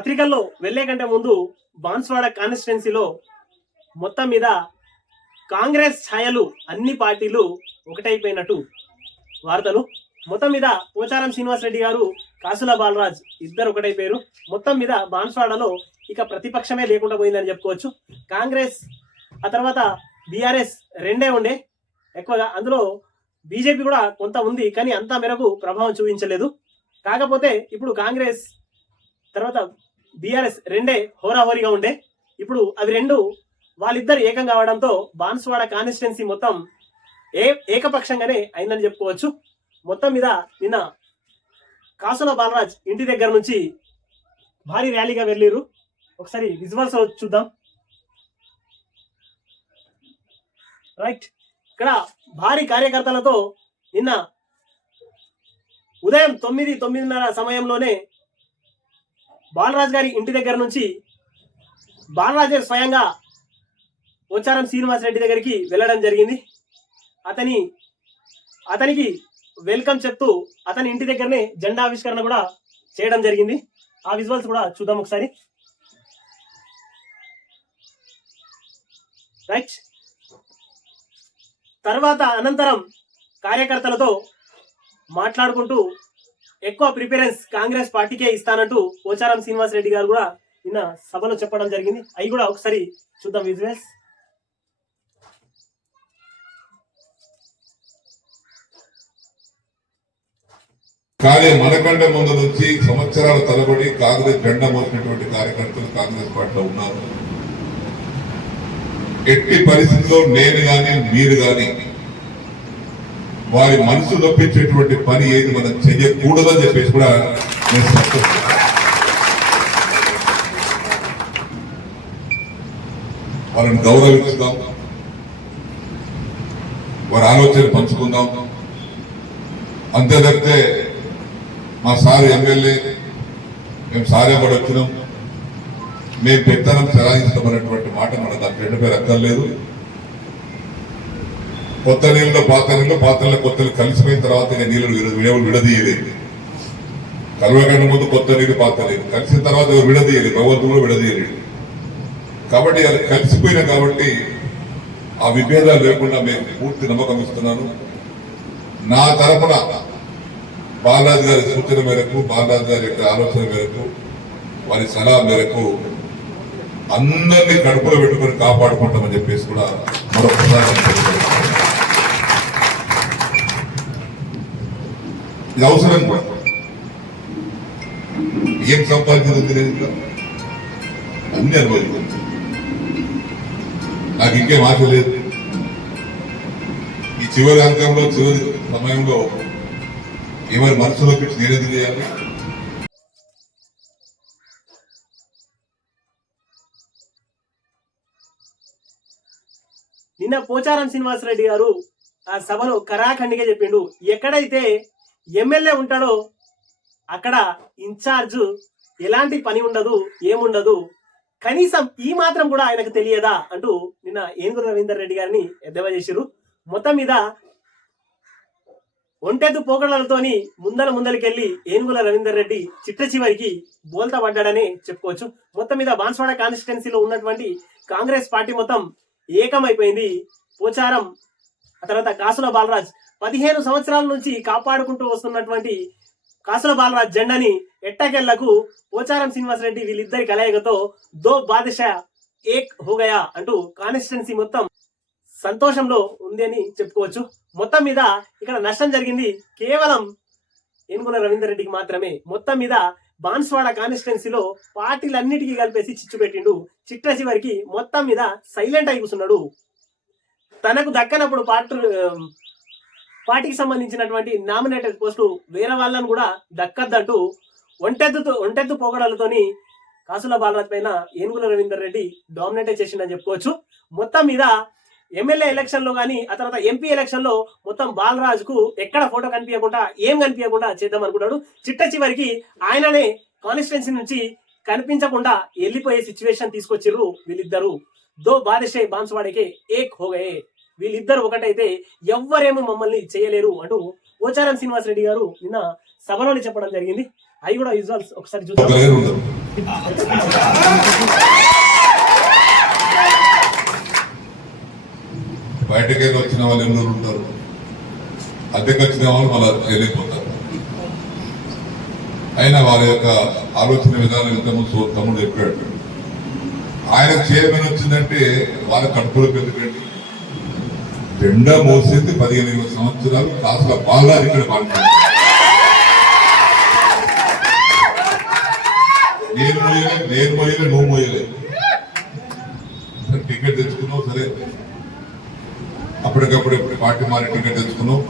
పత్రికల్లో వెళ్ళే కంటే ముందు బాన్స్వాడ కాన్స్టిట్యున్సీలో మొత్తం మీద కాంగ్రెస్ ఛాయలు అన్ని పార్టీలు ఒకటైపోయినట్టు వార్తలు. మొత్తం మీద పోచారం శ్రీనివాస్ రెడ్డి గారు కాసుల బాలరాజ్ ఇద్దరు ఒకటైపోయారు. మొత్తం మీద బాన్స్వాడలో ఇక ప్రతిపక్షమే లేకుండా పోయిందని చెప్పుకోవచ్చు. కాంగ్రెస్ ఆ తర్వాత బీఆర్ఎస్ రెండే ఉండే. ఎక్కువగా అందులో బీజేపీ కూడా కొంత ఉంది కానీ అంత మేరకు ప్రభావం చూపించలేదు. కాకపోతే ఇప్పుడు కాంగ్రెస్ తర్వాత బీఆర్ఎస్ రెండే హోరాహోరీగా ఉండే. ఇప్పుడు అవి రెండు వాళ్ళిద్దరు ఏకం కావడంతో బాన్స్వాడ కాన్స్టిట్యున్సీ మొత్తం ఏ ఏకపక్షంగానే అయిందని చెప్పుకోవచ్చు. మొత్తం మీద నిన్న కాసుల బాలరాజ్ ఇంటి దగ్గర నుంచి భారీ ర్యాలీగా వెళ్ళిరు ఒకసారి విజువల్స్ చూద్దాం. రైట్. ఇక్కడ భారీ కార్యకర్తలతో నిన్న ఉదయం తొమ్మిది తొమ్మిదిన్నర సమయంలోనే బాలరాజ్ గారి ఇంటి దగ్గర నుంచి బాలరాజే స్వయంగా పోచారం శ్రీనివాస్ రెడ్డి దగ్గరికి వెళ్ళడం జరిగింది. అతని అతనికి వెల్కమ్ చెప్తూ అతని ఇంటి దగ్గరనే జెండా ఆవిష్కరణ కూడా చేయడం జరిగింది. ఆ విజువల్స్ కూడా చూద్దాం ఒకసారి. రైట్. తర్వాత అనంతరం కార్యకర్తలతో మాట్లాడుకుంటూ ఎక్కువ ప్రిఫరెన్స్ కాంగ్రెస్ పార్టీకే ఇస్తానంటూ పోచారం శ్రీనివాస్ రెడ్డి గారు కూడా నిన్న సభలో చెప్పడం జరిగింది. అవి కూడా ఒకసారి చూద్దాం విజువల్స్ కానీ మనకంటే ముందు నుంచి సంవత్సరాల తరబడి కాంగ్రెస్ జెండా మోసినటువంటి కార్యకర్తలు కాంగ్రెస్ పార్టీలో ఉన్నారు. ఎట్టి పరిస్థితుల్లో నేను కానీ మీరు కానీ వారి మనసు నొప్పించేటువంటి పని ఏది మనం చెయ్యకూడదని చెప్పేసి కూడా నేను వారిని గౌరవించుదాం. వారి ఆలోచన పంచుకుందాం. అంతే తప్పితే మా సార్ ఎమ్మెల్యే మేము సారే కూడా వచ్చినాం. మేము పెత్తనం చెలాయిస్తామనేటువంటి మాట మనకు దాని రెండు పేరు అక్కర్లేదు. కొత్త నీళ్ళలో పాత నీళ్ళు పాత్రలో కొత్తలు కలిసిపోయిన తర్వాత ఇక నీళ్ళు విడ- విడ విడదీయలేదు. కలవకండి ముందు కొత్త నీళ్ళు పాత నీళ్ళు కలిసిన తర్వాత విడదీయలేదు. భగవంతుడు కూడా విడదీయలేదు. కాబట్టి అది కలిసిపోయినా కాబట్టి ఆ విభేదాలు లేకుండా మేము పూర్తి నమ్మకం ఇస్తున్నాను. నా తరపున బాలరాజు గారి సూచన మేరకు బాలరాజు గారి యొక్క ఆలోచన మేరకు వారి సలహా మేరకు అందరినీ కడుపులో పెట్టుకొని కాపాడుకుంటామని చెప్పేసి కూడా మరొకసారి నేను తెలియజేస్తున్నాను. ఇది అవసరం కూడా ఏం సంపాదించింది తెలియదు అన్ని అనుభవించింది నాకు ఇంకేం ఆశ లేదు. ఈ చివరి అంకంలో చివరి సమయంలో ఎవరి మనసులోకి నేనేది చేయాలి? నిన్న పోచారం శ్రీనివాసరెడ్డి గారు ఆ సభలో కరాఖండిగా చెప్పిండు. ఎక్కడైతే ఎమ్మెల్యే ఉంటాడో అక్కడ ఇన్ఛార్జ్ ఎలాంటి పని ఉండదు ఏముండదు. కనీసం ఈ మాత్రం కూడా ఆయనకు తెలియదా అంటూ నిన్న ఏనుగురు రవీందర్ రెడ్డి గారిని ఎద్దేవా చేశారు మొత్తం మీద ఒంటెద్దు పోకడలతోని ముందల ముందలికెళ్ళి ఏనుగుల రవీందర్ రెడ్డి చిట్ట చివరికి బోల్తా పడ్డాడని చెప్పుకోవచ్చు. మొత్తం మీద బాన్స్వాడ కాన్స్టిట్యున్సీలో ఉన్నటువంటి కాంగ్రెస్ పార్టీ మొత్తం ఏకమైపోయింది. పోచారం ఆ తర్వాత కాసుల బాలరాజ్ పదిహేను సంవత్సరాల నుంచి కాపాడుకుంటూ వస్తున్నటువంటి కాసుల బాలరాజ్ జెండాని ఎట్టకెళ్ళకు పోచారం శ్రీనివాస్ రెడ్డి వీళ్ళిద్దరి కలయికతో దో బాదిషా ఏక్ హోగయా అంటూ కాన్స్టిట్యున్సీ మొత్తం సంతోషంలో ఉంది అని చెప్పుకోవచ్చు. మొత్తం మీద ఇక్కడ నష్టం జరిగింది కేవలం ఏనుగుల రవీందర్ రెడ్డికి మాత్రమే. మొత్తం మీద బాన్స్వాడ కాన్స్టిట్యున్సీలో పార్టీలన్నిటికీ కలిపేసి చిచ్చు పెట్టిండు. చిట్ట చివరికి మొత్తం మీద సైలెంట్ అయి కూర్చున్నాడు. తనకు దక్కనప్పుడు పార్టీ వాటికి సంబంధించినటువంటి నామినేటెడ్ పోస్టు వేరే వాళ్ళని కూడా దక్కద్దంటూ ఒంటెత్తుతో ఒంటెద్దు పోగడలతోని కాసుల బాలరాజ్ పైన ఏనుగుల రవీందర్ రెడ్డి డామినేట్ చేసిండని చెప్పుకోవచ్చు. మొత్తం మీద ఎమ్మెల్యే ఎలక్షన్లో ఆ తర్వాత ఎంపీ ఎలక్షన్లో మొత్తం బాలరాజ్కు ఎక్కడ ఫోటో కనిపించకుండా ఏం కనిపించకుండా చేద్దాం అనుకున్నాడు చిట్ట చివరికి ఆయననే కాన్స్టిట్యున్సీ నుంచి కనిపించకుండా వెళ్ళిపోయే సిచ్యువేషన్ తీసుకొచ్చిర్రు వీళ్ళిద్దరు. దో బాదిషే బాన్స్వాడకే ఏక్ హోగయే. వీళ్ళిద్దరు ఒకటైతే ఎవ్వరేమో మమ్మల్ని చేయలేరు అంటూ ఓచారం శ్రీనివాస్ రెడ్డి గారు నిన్న సభలోనే చెప్పడం జరిగింది. అవి కూడా విజువల్స్ ఒకసారి చూద్దాం. బయటకే వచ్చిన వాళ్ళు ఎన్నో ఉంటారు. అద్దెకి వచ్చిన వాళ్ళు మళ్ళీ వెళ్ళిపోతారు. అయినా వారి యొక్క ఆలోచన విధానం ఇంతకుముందు తమ్ముడు చెప్పాడు. ఆయన చైర్మన్ వచ్చిందంటే వాళ్ళ కడుపులో ఎందుకంటే జెండా మోసేది పదిహేను ఇరవై సంవత్సరాలు కాసుల బాలారి ఇక్కడ పాల్గొంది నేను మోయలే నేను మోయలే నువ్వు మోయలే. టికెట్ తెచ్చుకున్నావు సరే. అప్పటికప్పుడు పార్టీ మారి టికెట్ తెచ్చుకున్నావు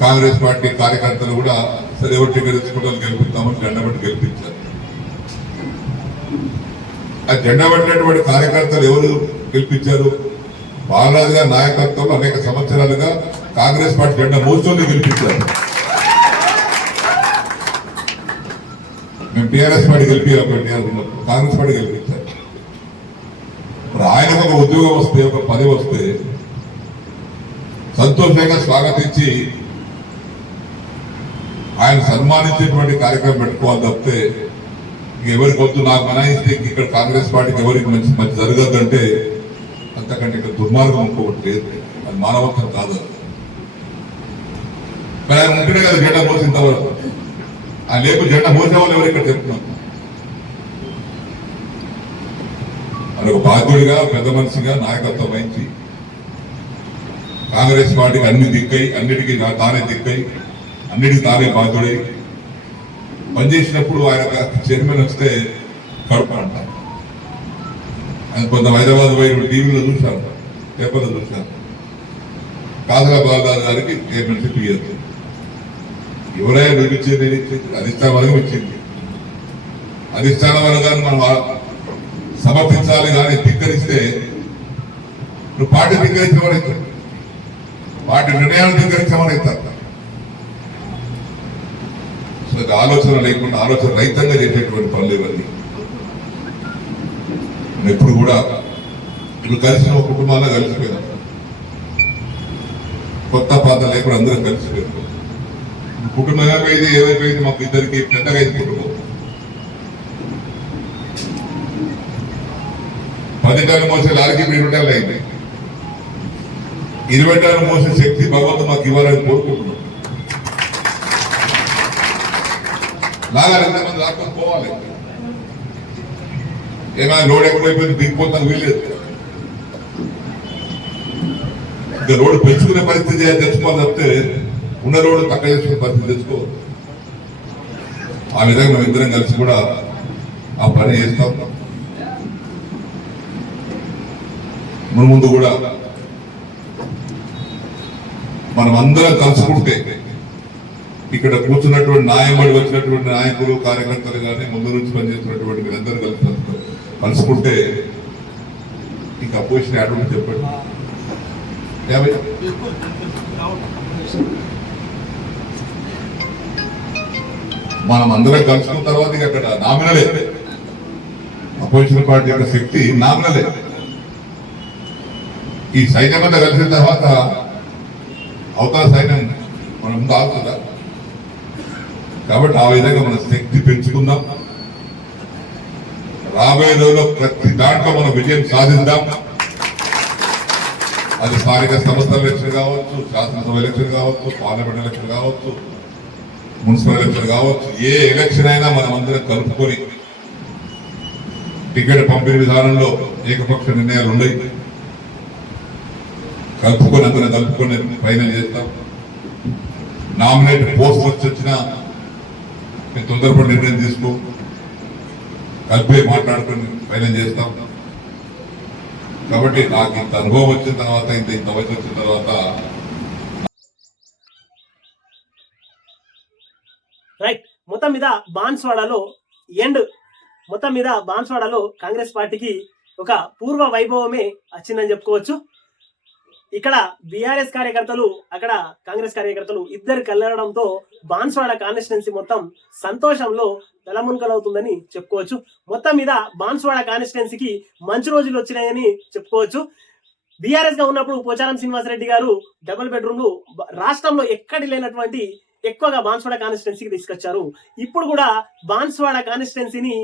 కాంగ్రెస్ పార్టీ కార్యకర్తలు కూడా సరే ఎవరు టికెట్ తెచ్చుకుంటారు గెలిపిస్తామని జెండా పెట్టి గెలిపించారు. ఆ జెండా పెట్టినటువంటి కార్యకర్తలు ఎవరు గెలిపించారు? బాలరాజు గారి నాయకత్వంలో అనేక సంవత్సరాలుగా కాంగ్రెస్ పార్టీ జెండా మోస్తూనే గెలిపించారు. మేము టీఆర్ఎస్ పార్టీ గెలిపి కాంగ్రెస్ పార్టీ గెలిపించారు. ఇప్పుడు ఆయనకు ఒక ఉద్యోగం వస్తే ఒక పదవి వస్తే సంతోషంగా స్వాగతించి ఆయన సన్మానించేటువంటి కార్యక్రమం పెట్టుకోవాలి తప్పితే ఎవరికి వద్దు. నాకు మనాయిస్తే ఇక్కడ కాంగ్రెస్ పార్టీకి ఎవరికి మంచి మంచి జరగదంటే అంతకంటే ఇక్కడ దుర్మార్గం ఇంకొకటి లేదు. అది మానవత్వం కాదు మరి ఆయన ఉంటేనే కదా జెండా పోసి ఇంతవరకు ఆ లేపు జెండా మోసే వాళ్ళు ఎవరు ఇక్కడ చెప్తున్నాం మరి ఒక బాధ్యుడిగా పెద్ద మనిషిగా నాయకత్వం వహించి కాంగ్రెస్ పార్టీకి అన్ని దిక్కై అన్నిటికీ తానే దిక్కై అన్నిటికీ తానే బాధ్యుడై పనిచేసినప్పుడు ఆయన చైర్మన్ వస్తే కడుపు అంటారు కొంత హైదరాబాద్ పోయి టీవీలో చూశాను పేపర్లో చూశాను కాదరా బాలరాజు గారికి చైర్మన్షిప్ ఇయ్యదు ఎవరైనా నువ్వు నేను ఇచ్చింది? అధిష్టాన వర్గం ఇచ్చింది. అధిష్టాన వర్గాన్ని మనం సమర్థించాలి కానీ ధిక్కరిస్తే నువ్వు పార్టీ ధిక్కరించమని వాటి నిర్ణయాలు ధిక్కరించమని అవుతారు? సో ఆలోచన లేకుండా ఆలోచన రహితంగా చేసేటువంటి పనులు ఇవన్నీ. నేను ఎప్పుడు కూడా ఇప్పుడు కలిసిన ఒక కుటుంబాల్లో కలిసిపోయాం. కొత్త పాత లేకుండా అందరం కలిసిపోయాం. కుటుంబం ఏమైపోయింది ఏమైపోయింది? మాకు ఇద్దరికి పెద్దగా అయింది కుటుంబం. పది టన్ను మోసే లారీకి రెండు ఇరవై టన్నులు అయింది. ఇరవై టన్ను మోసే శక్తి భగవంతు మాకు ఇవ్వాలని కోరుకుంటున్నాం. లాగా ఎంతమంది రాకపోవాలి ఏమైనా లోడ్ ఎక్కువైపోయింది దిగిపోతాను వీల్లేదు. ఇంకా రోడ్డు పెంచుకునే పరిస్థితి తెచ్చుకోవాలి తప్పితే ఉన్న రోడ్డు తక్కువ చేసుకునే పరిస్థితి తెచ్చుకో ఆ విధంగా మేము ఇద్దరం కలిసి కూడా ఆ పని చేస్తాం మన ముందు కూడా మనం అందరం కలుసుకుంటే ఇక్కడ కూర్చున్నటువంటి న్యాయమడి వచ్చినటువంటి నాయకులు కార్యకర్తలు కానీ ముందు నుంచి పనిచేస్తున్నటువంటి మీరందరూ కలిసి కలుసుకుంటే ఇంకా అపోజిషన్ యాడ్ ఉంటే చెప్పండి. యాభై. మనం అందరం కలుసుకున్న తర్వాత ఇక అక్కడ నామినలే. అపోజిషన్ పార్టీ యొక్క శక్తి నామినలే. ఈ సైన్యం అంతా కలిసిన తర్వాత అవతల సైన్యం మనం ముందు ఆగుతుందా? కాబట్టి ఆ విధంగా మన శక్తి పెంచుకుందాం. రాబోయే రోజుల్లో ప్రతి దాంట్లో మనం విజయం సాధిద్దాం. అది స్థానిక సంస్థల ఎలక్షన్ కావచ్చు శాసనసభ ఎలక్షన్ కావచ్చు పార్లమెంట్ ఎలక్షన్ కావచ్చు మున్సిపల్ ఎలక్షన్ కావచ్చు ఏ ఎలక్షన్ అయినా మనం అందరం కలుపుకొని టికెట్ పంపిణీ విధానంలో ఏకపక్ష నిర్ణయాలు ఉన్నాయి. కలుపుకొని అందరం కలుపుకొని ఫైనల్ చేస్తాం. నామినేట్ పోస్ట్ వచ్చి వచ్చినా తొందరపడి నిర్ణయం తీసుకో. కలిపి మాట్లాడుకుని ఫైనల్ చేస్తాం. కాబట్టి నాకు ఇంత అనుభవం వచ్చిన తర్వాత ఇంత ఇంత వయసు వచ్చిన తర్వాత రైట్ మొత్తం మీద బాన్స్వాడలో ఎండ్. మొత్తం మీద బాన్స్వాడలో కాంగ్రెస్ పార్టీకి ఒక పూర్వ వైభవమే వచ్చిందని చెప్పుకోవచ్చు. ఇక్కడ బీఆర్ఎస్ కార్యకర్తలు అక్కడ కాంగ్రెస్ కార్యకర్తలు ఇద్దరు కలరడంతో బాన్స్వాడ కాన్స్టిట్యున్సీ మొత్తం సంతోషంలో తలమునకలవుతుందని చెప్పుకోవచ్చు. మొత్తం మీద బాన్స్వాడ కాన్స్టిట్యున్సీకి మంచి రోజులు వచ్చినాయని చెప్పుకోవచ్చు. బీఆర్ఎస్గా ఉన్నప్పుడు పోచారం శ్రీనివాసరెడ్డి గారు డబుల్ బెడ్రూమ్లు రాష్ట్రంలో ఎక్కడి లేనటువంటి ఎక్కువగా బాన్స్వాడ కాన్స్టిట్యున్సీకి తీసుకొచ్చారు. ఇప్పుడు కూడా బాన్స్వాడ కాన్స్టిట్యున్సీని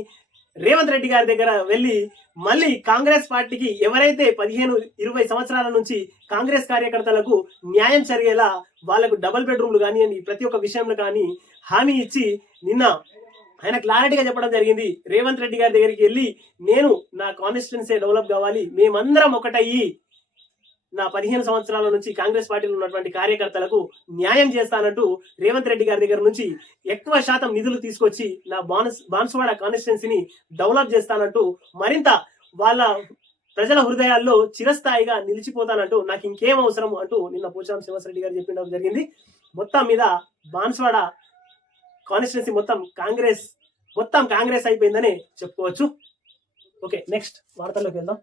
రేవంత్ రెడ్డి గారి దగ్గర వెళ్ళి మళ్ళీ కాంగ్రెస్ పార్టీకి ఎవరైతే పదిహేను ఇరవై సంవత్సరాల నుంచి కాంగ్రెస్ కార్యకర్తలకు న్యాయం జరిగేలా వాళ్ళకు డబుల్ బెడ్రూమ్లు కానివ్వండి ప్రతి ఒక్క విషయంలో కానీ హామీ ఇచ్చి నిన్న ఆయన క్లారిటీగా చెప్పడం జరిగింది. రేవంత్ రెడ్డి గారి దగ్గరికి వెళ్ళి నేను నా కాన్స్టిట్యున్సీ డెవలప్ కావాలి. మేమందరం ఒకటయ్యి. నా పదిహేను సంవత్సరాల నుంచి కాంగ్రెస్ పార్టీలో ఉన్నటువంటి కార్యకర్తలకు న్యాయం చేస్తానంటూ రేవంత్ రెడ్డి గారి దగ్గర నుంచి ఎక్కువ శాతం నిధులు తీసుకొచ్చి నా బాన్స్ బాన్సువాడ కాన్స్టిట్యున్సీని డెవలప్ చేస్తానంటూ మరింత వాళ్ళ ప్రజల హృదయాల్లో చిరస్థాయిగా నిలిచిపోతానంటూ నాకు ఇంకేం అవసరం అంటూ నిన్న పోచారం శివసరెడ్డి గారు చెప్పడం జరిగింది. మొత్తం మీద బాన్సువాడ కాన్స్టిట్యున్సీ మొత్తం కాంగ్రెస్ మొత్తం కాంగ్రెస్ అయిపోయిందని చెప్పుకోవచ్చు. ఓకే నెక్స్ట్ వార్తల్లోకి వెళ్దాం.